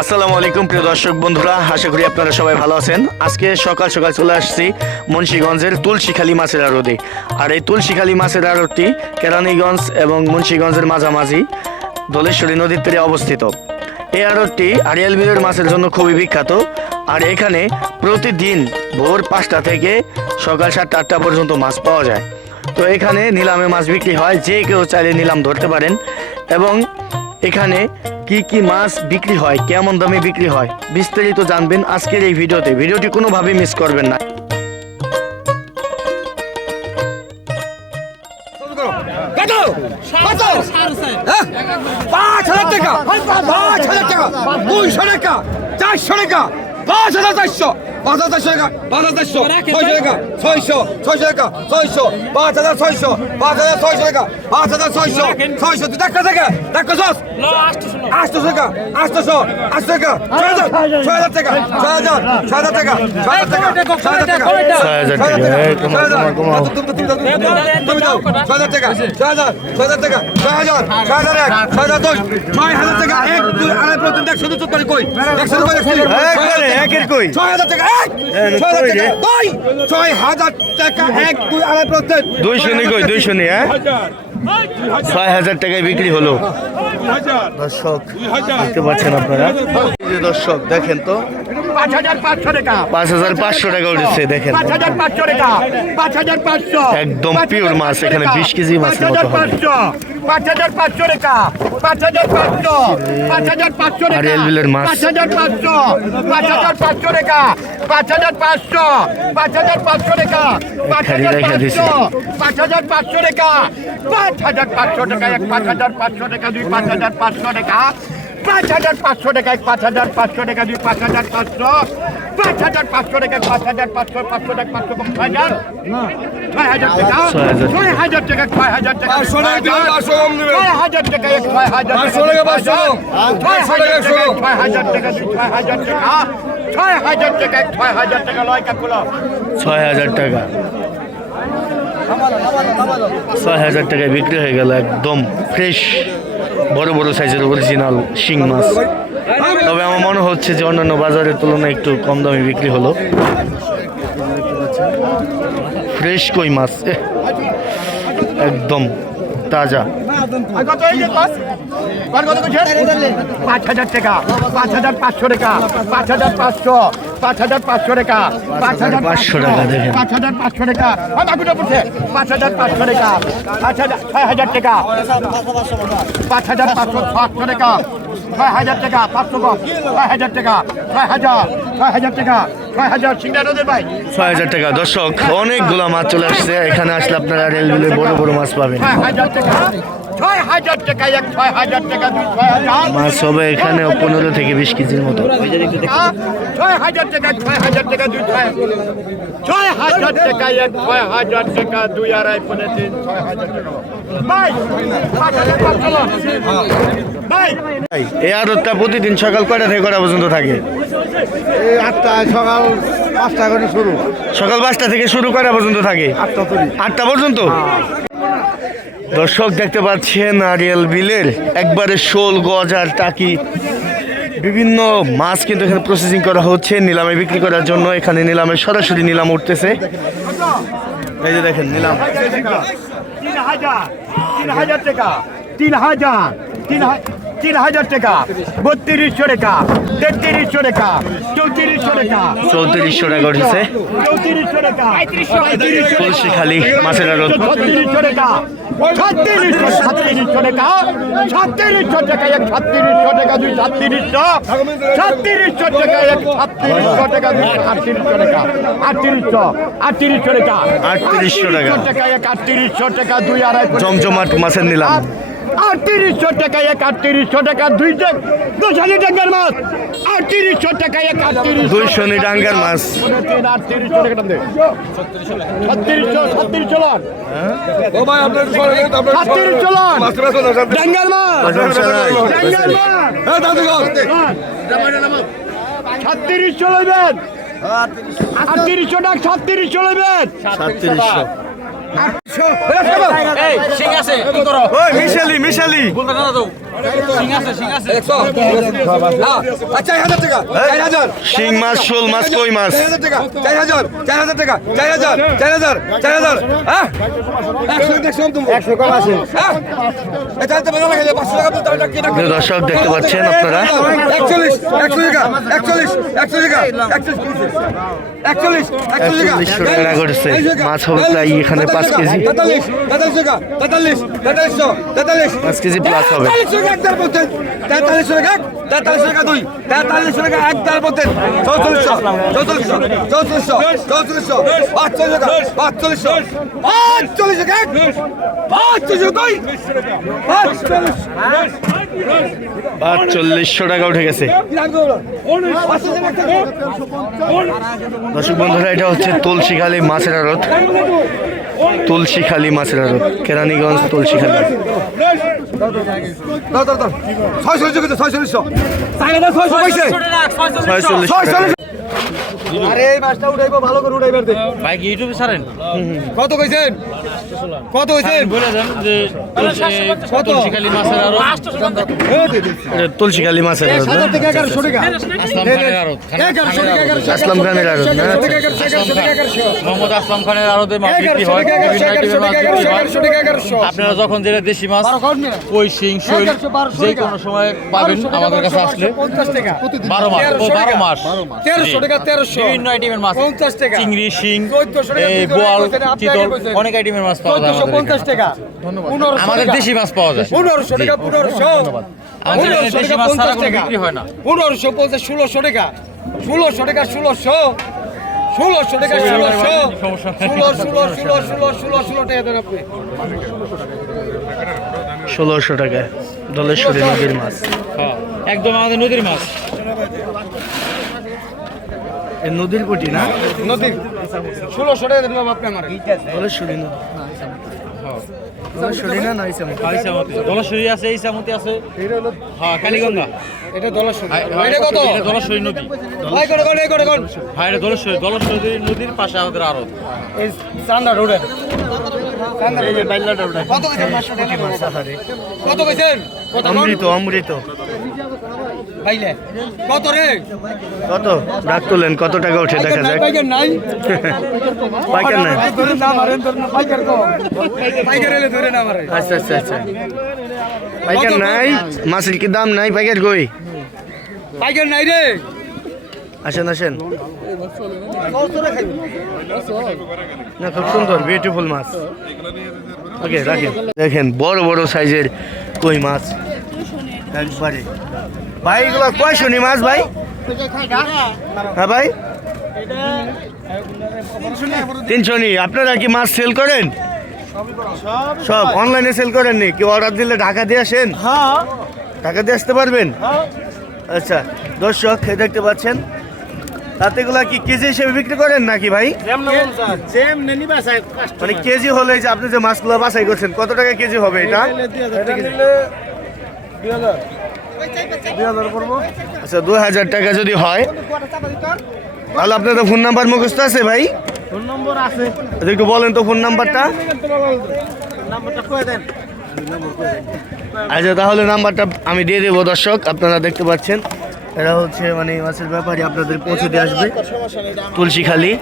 আসসালামু আলাইকুম প্রিয় দর্শক বন্ধুরা আশা করি আপনারা সবাই ভালো আছেন। আজকে সকাল সকাল চলে আসছি মুন্সীগঞ্জের তুলসীখালী মাছের আড়তে। আর এই তুলসীখালী মাছের আড়তটি কেরানীগঞ্জ এবং মুন্সীগঞ্জের মাঝামাঝি দোলেশ্বরী নদীর তীরে অবস্থিত। এই আড়তটি আড়িয়াল বিলের মাছের জন্য খুবই বিখ্যাত। আর এখানে প্রতিদিন ভোর পাঁচটা থেকে সকাল সাতটা, আটটা পর্যন্ত মাছ পাওয়া যায়। তো এখানে নিলামে মাছ বিক্রি হয়, যে কেউ চাইলে নিলাম ধরতে পারেন। এবং এখানে কি কি মাছ বিক্রি হয়, কেমন দামে বিক্রি হয়, বিস্তারিত জানবেন আজকের এই ভিডিওতে। ভিডিওটি কোনোভাবেই মিস করবেন না। হ্যাঁ? পাঁচ হাজার টাকা। পাঁচ হাজার টাকা। দুইশো টাকা, চারশো টাকা। পাঁচ হাজার চারশো পাঁচ হাজার চারশো টাকা পাঁচ হাজার চারশো ছয়শো টাকা ছয়শো ছয়শো টাকা ছয়শো পাঁচ হাজার ছয়শো পাঁচ হাজার ছয়শো টাকা পাঁচ হাজার ছয়শো ছয়শো তুই দেখা থেকে দেখা সস আটশো টাকা আটশো আটশো টাকা ছয় হাজার ছয় হাজার টাকা ছয় হাজার ছয় হাজার টাকা ছয় হাজার টাকা ছয় হাজার টাকা ছয় হাজার টাকা ছয় হাজার টাকা ছয় হাজার ছয় হাজার টাকা ছয় হাজার ছয় হাজার এক ছয় হাজার দুই ছয় হাজার টাকা এক দুই আড়াই প্রতিদিন একশো দুশো করে কই একশো কই? ছয় হাজার টাকা এক দুই আড়াই দুই শনি কই দুই শনি হ্যাঁ? ছয় হাজার টাকায় বিক্রি হলো। দর্শক দেখতে পাচ্ছেন আপনারা। দর্শক দেখেন তো। পাঁচ হাজার পাঁচশো টাকা পাঁচ হাজার পাঁচশো টাকা উঠেছে দেখেন পাঁচ হাজার পাঁচশো টাকা পাঁচ হাজার পাঁচশো একদম pure মাছ, এখানে। 20 কেজি মাছের পাঁচ হাজার পাঁচশো পাঁচ হাজার পাঁচশো টাকা পাঁচ হাজার পাঁচশো পাঁচ হাজার পাঁচশো টাকা মাছ। পাঁচ হাজার পাঁচশো পাঁচ হাজার পাঁচশো টাকা পাঁচ হাজার পাঁচশো পাঁচ হাজার পাঁচশো টাকা পাঁচ হাজার। পাঁচশো পাঁচ হাজার পাঁচশো টাকা পাঁচ হাজার পাঁচশো টাকা এক পাঁচ হাজার পাঁচশো টাকা দুই পাঁচ হাজার পাঁচশো টাকা পাঁচ হাজার পাঁচশো টাকা পাঁচ হাজার পাঁচশো টাকা দুই পাঁচ হাজার পাঁচশো পাঁচ হাজার পাঁচশো টাকা পাঁচ হাজার পাঁচশো পাঁচশো টাকা পাঁচশো কম ছয় হাজার ছয় হাজার টাকা ছয় হাজার। টাকা ছয় হাজার টাকা। ছয় হাজার টাকা ছয় হাজার টাকা, ছয় হাজার টাকা ছয় হাজার টাকা দুই ছয় হাজার টাকা ছয় হাজার টাকা ছয় হাজার টাকা লয় কাকুলো ছয় হাজার টাকা ছয় হাজার টাকায় বিক্রি হয়ে গেল একদম ফ্রেশ বড় বড় সাইজের অরিজিনাল শিং মাছ। তবে আমার মনে হচ্ছে যে অন্যান্য বাজারের তুলনায় একটু কম দামে বিক্রি হলো। ফ্রেশ কই মাছ? একদম তাজা? পাঁচ হাজার টাকা, পাঁচ হাজার পাঁচশো টাকা, পাঁচ হাজার পাঁচশো। পাঁচ হাজার পাঁচশো টাকা। পাঁচ হাজার পাঁচশো টাকা পাঁচ হাজার পাঁচশো টাকা। আমার পড়ছে পাঁচ হাজার পাঁচশো টাকা। পাঁচ হাজার ছয় হাজার টাকা পাঁচ হাজার পাঁচশো সাতশো টাকা। ছয় হাজার টাকা। পাঁচশো কম ছয় হাজার টাকা। ছয় হাজার ছয় হাজার টাকা। ছয় হাজার টাকা। দর্শক অনেকগুলো মাছ চলে আসছে। এখানে আসলে আপনারা রেলবিলে বড় বড় মাছ পাবেন। ছয় হাজার টাকা এক ছয় হাজার টাকা দুই ছয় হাজার। মাছ হবে এখানে পনেরো থেকে বিশ কেজির মতো। ছয় হাজার টাকা ছয় হাজার টাকা দুই ছয়। ছয় হাজার টাকা এক ছয় হাজার টাকা দুই আড়াই পনেরো তিন ছয় হাজার টাকা। এই আড়তটা প্রতিদিন সকাল কয়টা থেকে কটা পর্যন্ত থাকে? এই আটটা সকাল পাঁচটা করে শুরু। সকাল পাঁচটা থেকে শুরু করা পর্যন্ত থাকে? আটটা আটটা পর্যন্ত? দর্শক দেখতে পাচ্ছেন আরিয়াল বিলের একবারে শোল গজার টাকি। বিভিন্ন মাছ কিন্তু এখানে প্রসেসিং করা হচ্ছে, নিলামে বিক্রি করার জন্য। এখানে নিলামে সরাসরি নিলাম উঠতেছে। এই যে দেখেন, নিলাম। তিন হাজার তিন হাজার টাকা, তিন হাজার তিন হাজার। তিন হাজার টাকা বত্রিশশো টাকা তেত্রিশশো টাকা চৌত্রিশশো টাকা। চৌত্রিশশো টাকা উঠেছে। চৌত্রিশশো টাকা টাকা তুলসীখালী মাছের আড়ত। ছত্রিশশো টাকা ছত্রিশশো সাতত্রিশশো টাকা ছত্রিশশো টাকা এক ছত্রিশশো টাকা দুই ছত্রিশশো ছত্রিশশো টাকা এক ছত্রিশশো টাকা দুই আটত্রিশশো টাকা আটত্রিশশো আটত্রিশশো টাকা আটত্রিশশো টাকা। টাকা এক আটত্রিশশো টাকা দুই আড়াই জমজমাট মাছের নিলাম। আটত্রিশশো টাকা এক আটত্রিশশো টাকা দুই দুশো টাকার মাছ। আটত্রিশশো টাকা এক আটত্রিশ দুইশো ডাঙ্গার মাছ। আটত্রিশশো টাকা ছত্রিশশো ছত্রিশশো লন। ছত্রিশশো লন। মাছ জঙ্গল মাছ এই দাদু গো। ছত্রিশশো আটত্রিশশো টাকা ছত্রিশশো। মিশালি মিশালি। আচ্ছা হাজার টাকা শিং মাছ শোল মাছ কই মাছ? চার হাজার চার হাজার টাকা চার হাজার চার হাজার চার হাজার। হ্যাঁ? দর্শক দেখতে পাচ্ছেন আপনারা? একচল্লিশ একশো টাকা একচল্লিশ একশো টাকা একচল্লিশ টাকা করেছে। মাছ হবে প্রায় এখানে পাঁচ কেজি। পাঁচ কেজি plus হবে। তেতাল্লিশ টাকা তেতাল্লিশ টাকা দুই তেতাল্লিশ টাকা এক দেড় পর্যন্ত চৌচল্লিশশো চৌচল্লিশশো চৌচল্লিশশো চৌচল্লিশশো পাঁচচল্লিশ টাকা পাঁচচল্লিশশো পাঁচচল্লিশ টাকা এক পাঁচচল্লিশ দুই পাঁচচল্লিশ পাঁচচল্লিশশো টাকা উঠে গেছে। দর্শক বন্ধুরা এটা হচ্ছে তুলসীখালী মাছের আড়ত। তুলসীখালী মাছের আড়ত কেরানীগঞ্জ তুলসীখালী। ছয়চল্লিশ কইছে ছয়চল্লিশশো চাইলে দাও ছয়শো কইছে ছয়চল্লিশ ছয়চল্লিশ আরে এই মাছটা উঠাইবো ভালো করে উঠাইবার দে। ভাই কি ইউটিউবে ছাড়েন? কত কইছেন? কত কইছেন? বলে দেন যে কত? তুলসীখালী মাছের আরও এটা মাছের আড়ত না হাজার থেকে টাকা। আসলাম খানের আরও এগারোশো টাকা এগারোশো আসলাম খানের আড়ত না টাকা এগারোশো এগারোশো টাকা মোহাম্মদ আসলাম খানের আরতে মাছ বিক্রি এগারোশো টাকা এগারোশো বিভিন্ন এগারোশো আইটেমের টাকা মাছ বিক্রি হয়? এগারোশো টাকা এগারোশো। আপনারা যখন যেটা দেশি মাছ খাওয়ান শিং শৈল যে কোনো সময় পাবেন আমাদের কাছে আসলে। টাকা। বারো মাস ও তেরোশো বারো টাকা। মাস। তেরোশো টাকা তেরোশো। বিভিন্ন আইটেমের মাছ পঞ্চাশ টাকা। চিংড়ি শিং চোদ্দশো টাকা, এই বোয়াল চিতল অনেক আইটেমের মাছ পাওয়া যায় চোদ্দশো আমাদের পঞ্চাশ এখানে। টাকা। পনেরোশো আমাদের দেশি মাছ পাওয়া যায়। পনেরোশো টাকা পনেরোশো। আমাদের দেশি মাছ ছাড়া কোনো বিক্রি হয় না। পনেরোশো পঞ্চাশ ষোলোশো টাকা। ষোলোশো টাকা ষোলোশো। ষোলোশো টাকা ষোলোশো নেই। ষোলো ষোলো ষোলো ষোলো ষোলো ষোলো টাকা দেন আপনি। ষোলোশো টাকা। দলেশ্বরী নদীর মাছ। হ্যাঁ, একদম আমাদের নদীর মাছ। নদীর কোটি না? নদীর। ষোলোশো টাকা দেন বাবা আপনি আমার দলেশ্বরী নদী। না আছে হ্যাঁ কালীগঙ্গা। এটা দলশো হ্যাঁ, এটা কত? এটা নদী। ভাই করে কোন এই করে। কোন হ্যাঁ এটা জলশ্বরী জলশ্বরী নদীর পাশে আমাদের আরও। এই চান্দা রোডে। কত কইছেন? কত কইছেন? অমৃত অমৃত। কত রে? কত? ডাক তোলেন কত টাকা উঠে দেখা যাক। পাইকার নাই? পাইকার নাই। ধরে না মারেন ধরে পাইকার কম। পাইকার এলে ধরে না মারে আচ্ছা আচ্ছা আচ্ছা। পাইকার নাই? মাছের কি দাম নাই? পাইকার কই? পাইকার নাই রে। আসেন আসেন। না খুব সুন্দর বিউটিফুল মাছ। ওকে রাখেন। দেখেন বড় বড় সাইজের কই মাছ? একবারে। ভাই, এগুলো কয় শুনি মাছ ভাই? হ্যাঁ ভাই। তিনশো নি আপনারা কি মাছ সেল করেন? সব অনলাইনে সেল করেন নি? কেউ অর্ডার দিলে ঢাকা দিয়ে আসেন? ঢাকা দিয়ে আসতে পারবেন? আচ্ছা দর্শক দেখতে পাচ্ছেন। তাতে এগুলা কি কেজি হিসেবে বিক্রি করেন নাকি ভাই? মানে কেজি হলে যে আপনি যে মাছগুলো বাছাই করছেন, কত টাকা কেজি হবে এটা? আচ্ছা দু হাজার টাকা যদি হয় তাহলে আপনার তো ফোন নাম্বার মুখস্থ আছে ভাই? ফোন নম্বর আছে। একটু বলেন তো ফোন নাম্বারটা আচ্ছা তাহলে নাম্বারটা আমি দিয়ে দেবো দর্শক আপনারা দেখতে পাচ্ছেন। এরা হচ্ছে মানে মাছের ব্যাপারে আপনাদের পৌঁছে দিয়ে আসবে। তুলসীখালি।